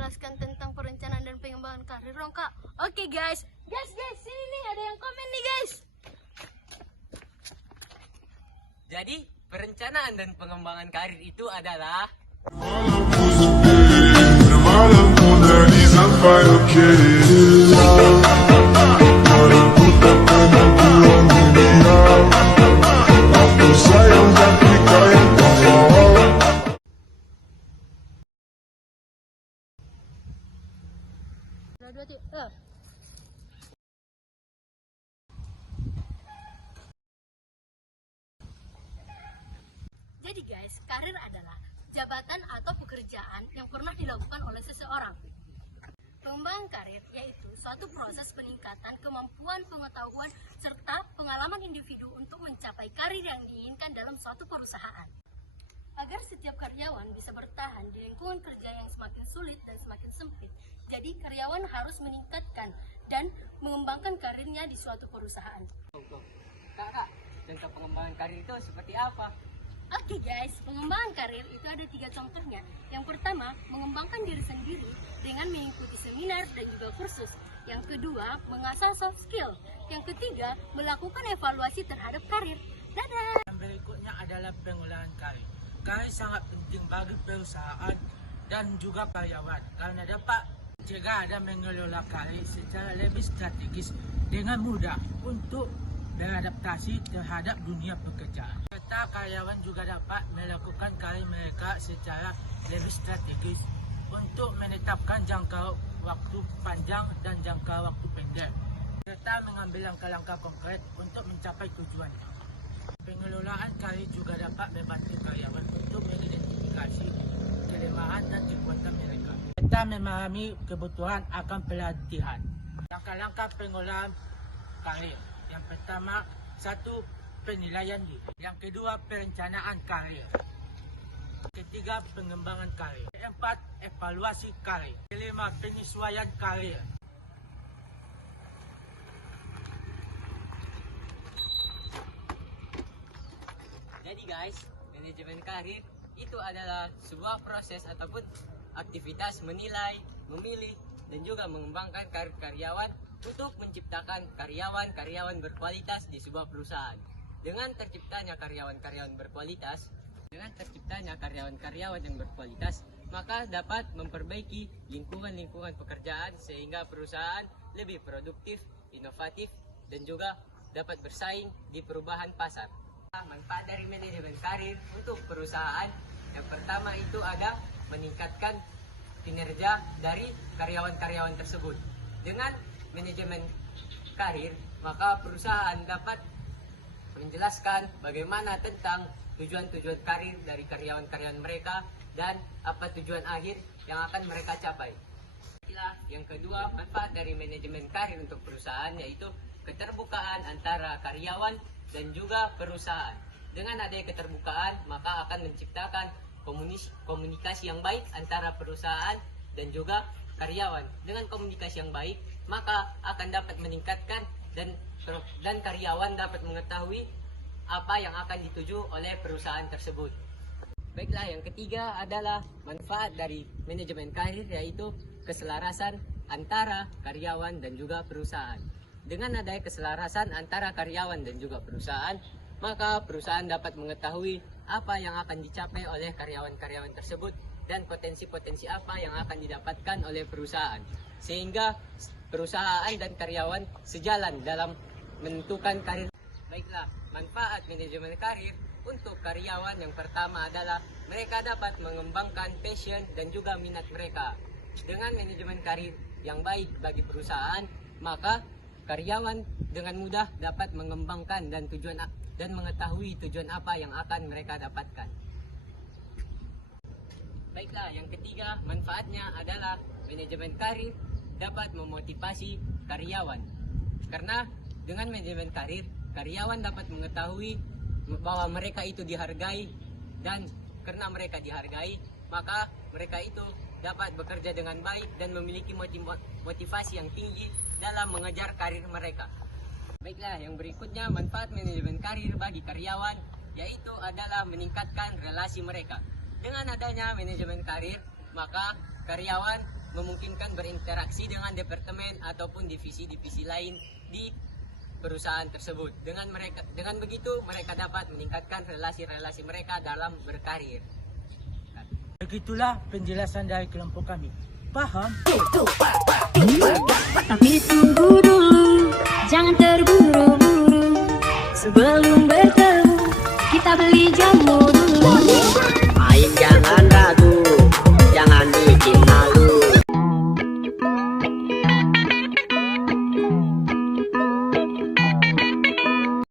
menjelaskan tentang perencanaan dan pengembangan karir dong Kak? Oke guys, sini nih ada yang komen nih guys. Jadi, perencanaan dan pengembangan karir itu adalah Jadi guys, karir adalah jabatan atau pekerjaan yang pernah dilakukan oleh seseorang. Pengembangan karir yaitu suatu proses peningkatan kemampuan pengetahuan serta pengalaman individu untuk mencapai karir yang diinginkan dalam suatu perusahaan. Agar setiap karyawan bisa bertahan di lingkungan kerja yang semakin sulit dan semakin sempit, jadi karyawan harus meningkatkan dan mengembangkan karirnya di suatu perusahaan. Kakak, contoh pengembangan karir itu seperti apa? Oke guys, pengembangan karir itu ada 3 contohnya. Yang pertama, mengembangkan diri sendiri dengan mengikuti seminar dan juga kursus. Yang kedua, mengasah soft skill. Yang ketiga, melakukan evaluasi terhadap karir. Dadah! Yang berikutnya adalah pengolahan karir. Karir sangat penting bagi perusahaan dan juga karyawan karena dapat mencegah dan mengelola karir secara lebih strategis dengan mudah untuk beradaptasi terhadap dunia pekerjaan. Serta karyawan juga dapat melakukan karir mereka secara lebih strategis untuk menetapkan jangka waktu panjang dan jangka waktu pendek, serta mengambil langkah-langkah konkret untuk mencapai tujuan. Pengelolaan karir juga dapat membantu karyawan untuk mengidentifikasi kelemahan dan kekuatan mereka, serta memahami kebutuhan akan pelatihan. Langkah-langkah pengolahan karir. Yang pertama, 1. Penilaian diri. Yang kedua, perencanaan karir. Ketiga, pengembangan karir. Keempat, evaluasi karir. Kelima, penyesuaian karir. Jadi guys, manajemen karir itu adalah sebuah proses ataupun aktivitas menilai, memilih, dan juga mengembangkan karir karyawan untuk menciptakan karyawan-karyawan berkualitas di sebuah perusahaan. Dengan terciptanya karyawan-karyawan yang berkualitas, maka dapat memperbaiki lingkungan-lingkungan pekerjaan sehingga perusahaan lebih produktif, inovatif, dan juga dapat bersaing di perubahan pasar. Manfaat dari manajemen karir untuk perusahaan, yang pertama itu ada meningkatkan kinerja dari karyawan-karyawan tersebut. Dengan manajemen karir, maka perusahaan dapat menjelaskan bagaimana tentang tujuan-tujuan karir dari karyawan-karyawan mereka dan apa tujuan akhir yang akan mereka capai. Yang kedua, manfaat dari manajemen karir untuk perusahaan yaitu keterbukaan antara karyawan dan juga perusahaan. Dengan adanya keterbukaan, maka akan menciptakan komunikasi yang baik antara perusahaan dan juga karyawan. Dengan komunikasi yang baik, maka akan dapat meningkatkan dan karyawan dapat mengetahui apa yang akan dituju oleh perusahaan tersebut. Baiklah, yang ketiga adalah manfaat dari manajemen karir yaitu keselarasan antara karyawan dan juga perusahaan. Dengan adanya keselarasan antara karyawan dan juga perusahaan, maka perusahaan dapat mengetahui apa yang akan dicapai oleh karyawan-karyawan tersebut dan potensi-potensi apa yang akan didapatkan oleh perusahaan, sehingga perusahaan dan karyawan sejalan dalam menentukan karir. Baiklah, manfaat manajemen karir untuk karyawan yang pertama adalah mereka dapat mengembangkan passion dan juga minat mereka. Dengan manajemen karir yang baik bagi perusahaan, maka karyawan dengan mudah dapat mengembangkan dan mengetahui tujuan apa yang akan mereka dapatkan. Baiklah, yang ketiga, manfaatnya adalah manajemen karir dapat memotivasi karyawan. Karena dengan manajemen karir, karyawan dapat mengetahui bahwa mereka itu dihargai, dan karena mereka dihargai, maka mereka itu dapat bekerja dengan baik dan memiliki motivasi yang tinggi dalam mengejar karir mereka. Baiklah, yang berikutnya manfaat manajemen karir bagi karyawan yaitu adalah meningkatkan relasi mereka. Dengan adanya manajemen karir, maka karyawan memungkinkan berinteraksi dengan departemen ataupun divisi-divisi lain di perusahaan tersebut. Dengan begitu mereka dapat meningkatkan relasi-relasi mereka dalam berkarir. Begitulah penjelasan dari kelompok kami. Paham?